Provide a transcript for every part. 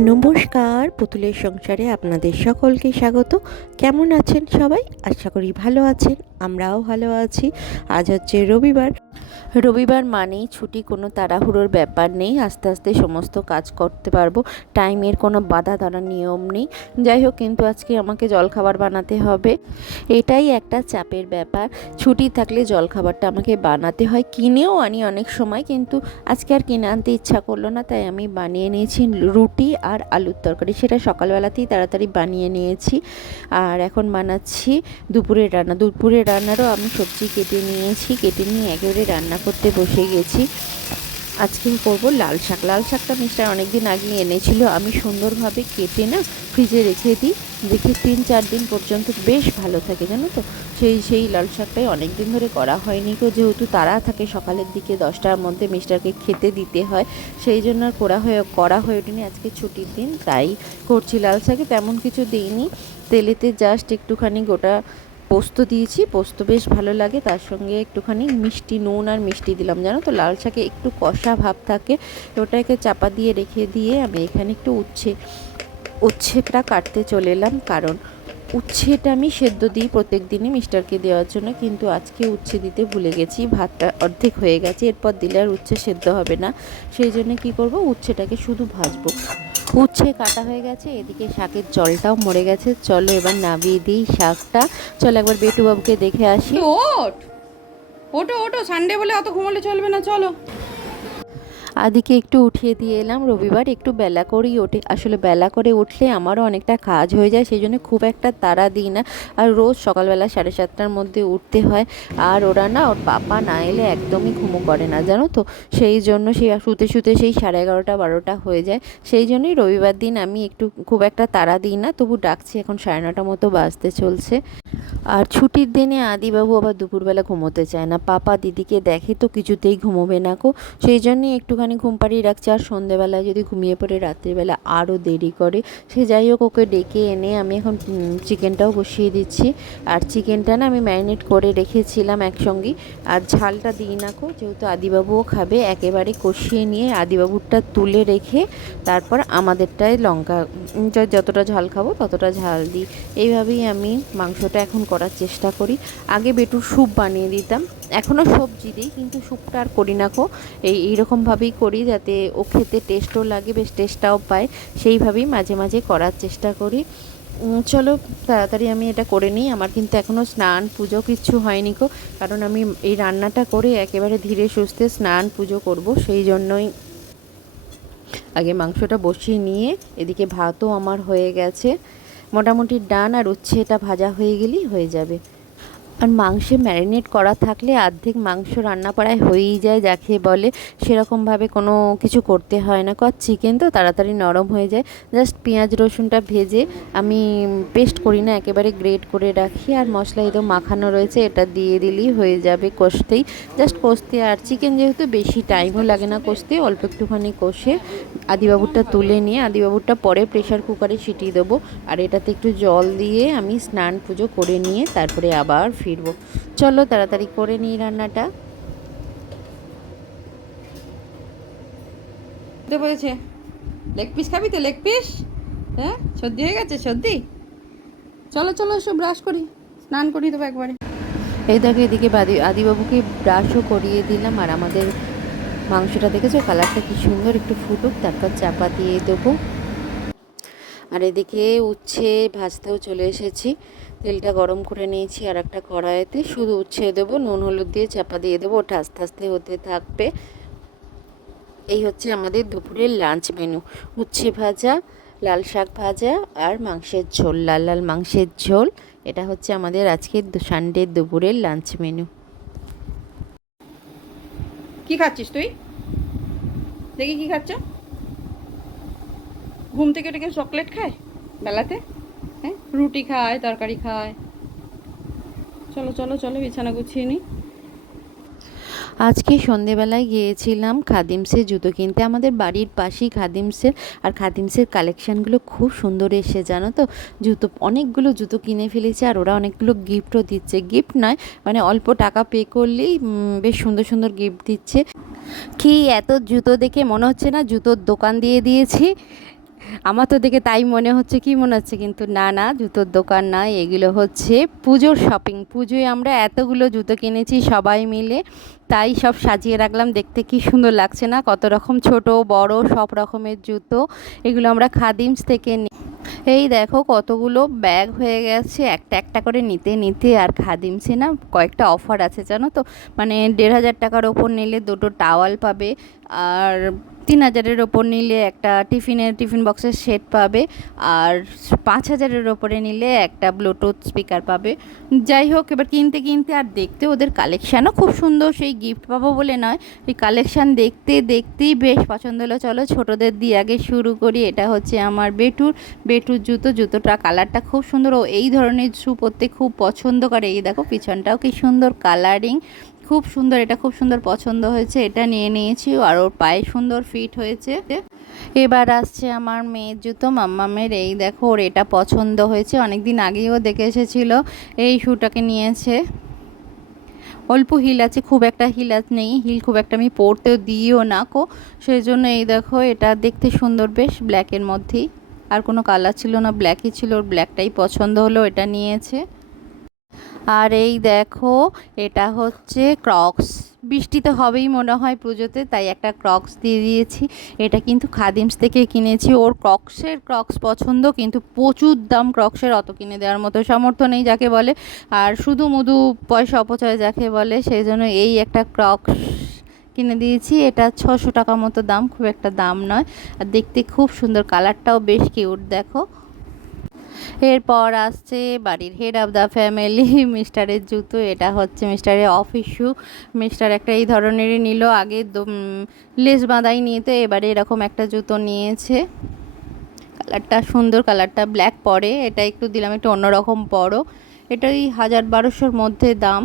নমস্কার পুতুলের সংসারে আপনাদের সকলকে স্বাগত। কেমন আছেন সবাই? আশা করি ভালো আছেন। আমরাও ভালো আছি। আজ হচ্ছে রবিবার। রবিবার মানেই ছুটি, কোনো তাড়াহুড়োর ব্যাপার নেই। আস্তে আস্তে সমস্ত কাজ করতে পারব। টাইমের কোনো বাধা ধরার নিয়ম নেই। যাই হোক, কিন্তু আজকে আমাকে জলখাবার বানাতে হবে। এটাই একটা চাপের ব্যাপার। ছুটি থাকলে জলখাবারটা আমাকে বানাতে হয়। কিনেও আনি অনেক সময়, কিন্তু আজকে আর কিনে আনতে ইচ্ছা করল না। তাই আমি বানিয়ে নিয়েছি রুটি আর আলুর তরকারি। সেটা সকালবেলাতেই তাড়াতাড়ি বানিয়ে নিয়েছি। আর এখন বানাচ্ছি দুপুরের রান্না। দুপুরের রান্নারও আমি সবজি কেটে নিয়েছি, কেটে নিয়ে একেবারে রান্না করতে বসে গেছি। আজকে করব লাল শাক। লাল শাকটা মিস্টার অনেক দিন আগে এনেছিল। আমি সুন্দরভাবে কেটে না ফ্রিজে রেখে দিই। দেখি তিন চার দিন পর্যন্ত বেশ ভালো থাকে, জানো তো? সেই সেই লাল শাকটাই অনেক দিন ধরে করা হয়নি তো যেহেতু তারা থাকে, সকালের দিকে দশটার মধ্যে মিস্টারকে খেতে দিতে হয়। সেই জন্য আর করা হয়ে করা হয়ে ওঠেনি আজকে ছুটির দিন। তাই করছি লাল শাকে, তেমন কিছু দিইনি। তেলেতে জাস্ট একটুখানি গোটা পোস্ত দিয়েছি, পোস্ত বেশ ভালো লাগে। তার সঙ্গে একটুখানি মিষ্টি নুন আর মিষ্টি দিলাম, জানো তো? লাল শাকে একটু কষা ভাব থাকে। ওটাকে চাপা দিয়ে রেখে দিয়ে আমি এখানে একটু উচ্ছে উচ্ছেটা কাটতে চলে এলাম। কারণ উচ্ছেটা আমি সেদ্ধ দিই প্রত্যেক দিনই মিস্টারকে দেওয়ার জন্য, কিন্তু আজকে উচ্ছে দিতে ভুলে গেছি। ভাতটা অর্ধেক হয়ে গেছে, এরপর দিলে আর উচ্ছে সেদ্ধ হবে না। সেই জন্য কী করব? উচ্ছেটাকে শুধু ভাজবো। উচ্ছে কাটা হয়ে গেছে, এদিকে শাকের জলটাও মরে গেছে। চলো এবার নামিয়ে দিই শাকটা। চলো একবার বেটুবাবুকে দেখে আসি। ওঠ! ওটো ওটো সানডে বলে অত ঘুমালে চলবে না, চলো। আদিকে একটু উঠিয়ে দিয়ে এলাম। রবিবার একটু বেলা করেই ওঠে। আসলে বেলা করে উঠলে আমারও অনেকটা কাজ হয়ে যায় সেই জন্য খুব একটা তাড়া দিই না। আর রোজ সকালবেলা সাড়ে সাতটার মধ্যে উঠতে হয়। আর ওরা না, ওর পাপা না এলে একদমই ঘুমো করে না, জানো তো? সেই জন্য সেই শুতে শুতে সেই সাড়ে এগারোটা, বারোটা হয়ে যায়। সেই জন্যই রবিবার দিন আমি একটু খুব একটা তাড়া দিই না। তবু ডাকছি, এখন সাড়ে নটা মতো বাজতে চলছে। আর ছুটির দিনে আদিবাবু আবার দুপুরবেলা ঘুমোতে চায় না। পাপা দিদিকে দেখে তো কিছুতেই ঘুমোবে না কো সেই জন্যই একটুখানি ঘুম পাড়িয়ে রাখছে। আর সন্ধেবেলায় যদি ঘুমিয়ে পড়ে, রাত্রিবেলা আরও দেরি করে। সে যাই হোক, ওকে ডেকে এনে আমি এখন চিকেনটাও বসিয়ে দিচ্ছি। আর চিকেনটা না আমি ম্যারিনেট করে রেখেছিলাম একসঙ্গে। আর ঝালটা দিই না কো, যেহেতু আদিবাবুও খাবে, একেবারে কষিয়ে নিয়ে আদিবাবুরটা তুলে রেখে তারপর আমাদেরটায় লঙ্কা যতটা ঝাল খাব ততটা ঝাল দিই। এইভাবেই আমি মাংসটা এখন করার চেষ্টা করি। আগে বেটুর স্যুপ বানিয়ে দিতাম। এখনও সবজি দিই, কিন্তু স্যুপটা আর করি না কো। এই, এইরকমভাবেই করি যাতে ও খেতে টেস্টও লাগে, বেশ টেস্টটাও পায়। সেইভাবেই মাঝে মাঝে করার চেষ্টা করি। চলো, তাড়াতাড়ি আমি এটা করে নিই। আমার কিন্তু এখনও স্নান পুজো কিচ্ছু হয়নি কো কারণ আমি এই রান্নাটা করে একেবারে ধীরে সুস্থে স্নান পুজো করব, সেই জন্যই আগে মাংসটা বসিয়ে নিয়ে এদিকে ভাতও আমার হয়ে গেছে। মোটামুটি ডান আর উচ্ছে এটা ভাজা হয়ে গেলেই হয়ে যাবে। আর মাংসে ম্যারিনেট করা থাকলে অর্ধেক মাংস রান্না করায় হয়েই যায়, যাকে বলে সেরকমভাবে কোনো কিছু করতে হয় না। আর চিকেন তো তাড়াতাড়ি নরম হয়ে যায়। জাস্ট পেঁয়াজ, রসুনটা ভেজে আমি পেস্ট করি না, একেবারে গ্রেট করে রাখি। আর মশলা এই মাখানো রয়েছে, এটা দিয়ে দিলেই হয়ে যাবে কষতেই। জাস্ট কষতে, আর চিকেন যেহেতু বেশি টাইমও লাগে না কষতে, অল্প একটুখানি কষে আদিবাবুরটা তুলে নিয়ে, আদিবাবুরটা পরে প্রেশার কুকারে সিটিয়ে দেবো। আর এটাতে একটু জল দিয়ে আমি স্নান পুজো করে নিয়ে, তারপরে আবার ফিরবো। চলো তাড়াতাড়ি করে নিই রান্নাটা। বলেছে লেগ পিস খাবি তো লেগ পিস হ্যাঁ সর্দি হয়ে গেছে সর্দি? চলো চলো এসো ব্রাশ করি স্নান করি দেবো একবারে। এই দেখো এদিকে বাদি আদিবাবুকে ব্রাশও করিয়ে দিলাম আর আমাদের মাংসটা দেখেছ? কালারটা কি সুন্দর একটু ফুটুক তারপর চাপা দিয়ে দেবো। আর এদিকে উচ্ছে ভাজতেও চলে এসেছি। তেলটা গরম করে নিয়েছি আর একটা কড়াইতে। শুধু উচ্ছে দেবো, নুন, হলুদ দিয়ে চাপা দিয়ে দেবো, ওটা আস্তে আস্তে হতে থাকবে। এই হচ্ছে আমাদের দুপুরের লাঞ্চ মেনু। উচ্ছে ভাজা, লাল শাক ভাজা আর মাংসের ঝোল, লাল লাল মাংসের ঝোল। এটা হচ্ছে আমাদের আজকের সানডের দুপুরের লাঞ্চ মেনু। কি খাচ্ছিস তুই? দেখি কি খাচ্ছ? ঘুম থেকে উঠে কেউ চকলেট খায় বেলাতে? রুটি খায়, তরকারি খায়। চলো চলো চলো, বিছানা গুছিয়ে নিই আজকে সন্ধেবেলায় গিয়েছিলাম খাদিমসের জুতো কিনতে। আমাদের বাড়ির পাশেই খাদিমসের। আর খাদিমসের কালেকশানগুলো খুব সুন্দর এসে জানো তো? জুতো, অনেকগুলো জুতো কিনে ফেলেছে আর ওরা অনেকগুলো গিফটও দিচ্ছে। গিফট নয় মানে অল্প টাকা পে করলেই বেশ সুন্দর সুন্দর গিফট দিচ্ছে। কি এত জুতো দেখে মনে হচ্ছে না জুতোর দোকান দিয়ে দিয়েছি? আমার তো দেখে তাই মনে হচ্ছে, কি মনে হচ্ছে কিন্তু না না, জুতোর দোকান না, এগুলো হচ্ছে পুজোর শপিং পুজোয় আমরা এতগুলো জুতো কিনেছি সবাই মিলে, তাই সব সাজিয়ে রাখলাম। দেখতে কি সুন্দর লাগছে না? কত রকম ছোট, বড়, সব রকমের জুতো, এগুলো আমরা খাদিমস থেকে নিই এই দেখো কতগুলো ব্যাগ হয়ে গেছে, একটা একটা করে নিতে নিতে, আর খাদিমসে না কয়েকটা অফার আছে, জানো তো? মানে দেড় হাজার টাকার ওপর নিলে দুটো টাওয়াল পাবে, আর তিন হাজারের ওপর নিলে একটা টিফিনের টিফিন বক্সের সেট পাবে। আর পাঁচ হাজারের ওপরে নিলে একটা ব্লুটুথ স্পিকার পাবে। যাই হোক, এবার কিনতে কিনতে আর দেখতে ওদের কালেকশানও খুব সুন্দর। সেই গিফট পাবো বলে নয়। এই কালেকশান দেখতে, দেখতেই বেশ পছন্দ হলো। চলো ছোটোদের দিয়ে আগে শুরু করি। এটা হচ্ছে আমার বেটুর। বেটুর জুতো জুতোটা কালারটা খুব সুন্দর। ও এই ধরনের শু পরতে খুব পছন্দ করে। এই দেখো, পিছনটাও কি সুন্দর কালারিং খুব সুন্দর, এটা খুব সুন্দর পছন্দ হয়েছে, এটা নিয়ে নিয়েছি, আর ওর পায়ে সুন্দর ফিট হয়েছে। এবার আসছে আমার মেয়ের জুতো, মাম্মামের, এই দেখো ওর এটা পছন্দ হয়েছে অনেক দিন আগেও দেখে এসেছিল, এই শুটাকে নিয়েছে। অল্প হিল আছে, খুব একটা হিল আজ নেই, হিল খুব একটা আমি পরতেও দিইও না কো সেই জন্য এই দেখো এটা দেখতে সুন্দর বেশ ব্ল্যাকের মধ্যেই, আর কোনো কালার ছিল না ব্ল্যাকই ছিল, ওর ব্ল্যাকটাই পছন্দ হলো, এটা নিয়েছে। আর এই দেখো, এটা হচ্ছে ক্রক্স বৃষ্টি তো হবেই মনে হয় পুজোতে, তাই একটা ক্রক্স দিয়ে দিয়েছি। এটা কিন্তু খাদিমস থেকে কিনেছি। ওর ক্রক্সের ক্রক্স পছন্দ, কিন্তু প্রচুর দাম ক্রক্সের অত কিনে দেওয়ার মতো সামর্থ্য নেই যাকে বলে। আর শুধু মধু পয়সা অপচয় যাকে বলে, সেই জন্য এই একটা ক্রক্স কিনে দিয়েছি। এটা ছশো টাকা মতো দাম, খুব একটা দাম নয়। আর দেখতে খুব সুন্দর, কালারটাও বেশ কিউট দেখো। এরপর আসছে বাড়ির হেড অফ দ্য ফ্যামিলি মিস্টারের জুতো, এটা হচ্ছে মিস্টারের অফিস শু মিস্টার একটা এই ধরনেরই নিল, আগে লেস বাঁধাই নিয়ে তো এবারে এরকম একটা জুতো নিয়েছে। কালারটা সুন্দর, কালারটা ব্ল্যাক পরে, এটা একটু দিলাম একটু অন্যরকম বড় এটা ওই হাজার বারোশোর মধ্যে দাম।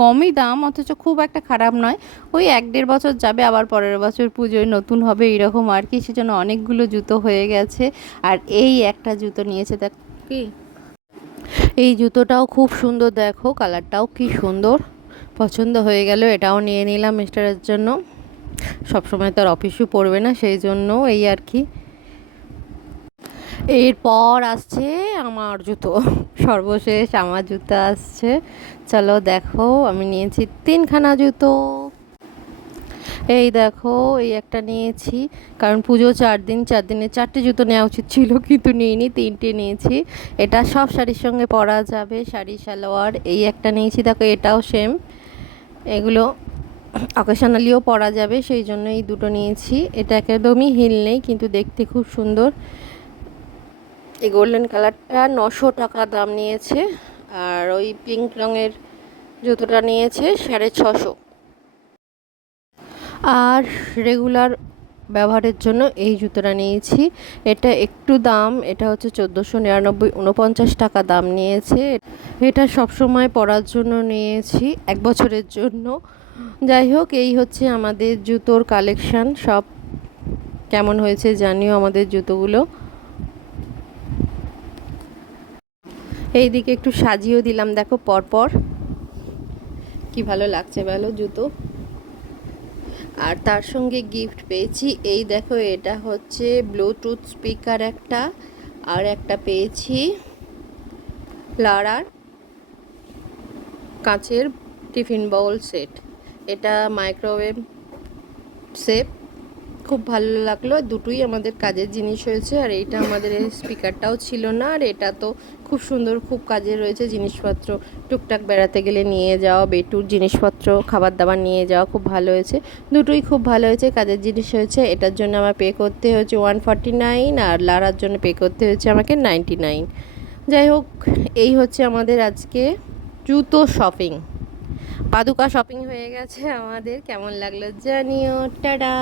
কমই দাম, অথচ খুব একটা খারাপ নয়। ওই এক দেড় বছর যাবে, আবার পরের বছর পুজোয় নতুন হবে, এরকম আর কি, সেজন্য অনেকগুলো জুতো হয়ে গেছে। আর এই একটা জুতো নিয়েছে, দেখ কি? এই জুতোটাও খুব সুন্দর, দেখো কালারটাও কি সুন্দর। পছন্দ হয়ে গেল, এটাও নিয়ে নিলাম মিস্টারের জন্য। সবসময় তার অফিসও পড়বে না, সেই জন্য এই আর কি। এরপর আসছে আমার জুতো, সর্বশেষ আমার জুতো আসছে। চলো দেখো, আমি নিয়েছি তিনখানা জুতো। এই দেখো, এই একটা নিয়েছি। কারণ পুজো চার দিন, চার দিনে চারটে জুতো নেওয়া উচিত ছিল, কিন্তু নিইনি, তিনটে নিয়েছি। এটা সব শাড়ির সঙ্গে পরা যাবে, শাড়ি, সালোয়ার, এই একটা নিয়েছি। দেখো, এটাও সেম এগুলো অকেশনালিও পরা যাবে, সেই জন্য এই দুটো নিয়েছি। এটা একদমই হিল নেই, কিন্তু দেখতে খুব সুন্দর। এই গোল্ডেন কালারটা নশো টাকা দাম নিয়েছে, আর ওই পিঙ্ক রঙের জুতোটা নিয়েছে সাড়ে ছশো। আর রেগুলার ব্যবহারের জন্য এই জুতোটা নিয়েছি। এটা একটু দাম, এটা হচ্ছে চোদ্দোশো নিরানব্বই উনপঞ্চাশ টাকা দাম নিয়েছে। এটা সবসময় পরার জন্য নিয়েছি, এক বছরের জন্য। যাই হোক, এই হচ্ছে আমাদের জুতোর কালেকশান সব কেমন হয়েছে জানিও আমাদের জুতোগুলো। এই দিকে একটু সাজিয়েও দিলাম, দেখো পরপর। কি ভালো লাগছে বলো জুতো। আর তার সঙ্গে গিফট পেয়েছি। এই দেখো, এটা হচ্ছে ব্লুটুথ স্পিকার একটা, আর একটা পেয়েছি লারার কাঁচের টিফিন বাউল সেট এটা মাইক্রোওয়েভ সেপ খুব ভালো লাগল। দুটোই আমাদের কাজের জিনিস হয়েছে, আর এইটা আমাদের স্পিকারটাও ছিল না, আর এটা তো খুব সুন্দর, খুব কাজে রয়েছে। জিনিসপত্র টুকটাক বেড়াতে গেলে নিয়ে যাওয়া, বেটুর জিনিসপত্র খাবার দাবার নিয়ে যাওয়া খুব ভালো হয়েছে। দুটোই খুব ভালো হয়েছে, কাজের জিনিস হয়েছে। এটার জন্য আমার পে করতে হয়েছে ওয়ান ফর্টি নাইন আর লারার জন্য পে করতে হয়েছে আমাকে নাইনটি নাইন যাই হোক, এই হচ্ছে আমাদের আজকে জুতো শপিং পাদুকা শপিং হয়ে গেছে আমাদের। কেমন লাগল জানিও। টাটা!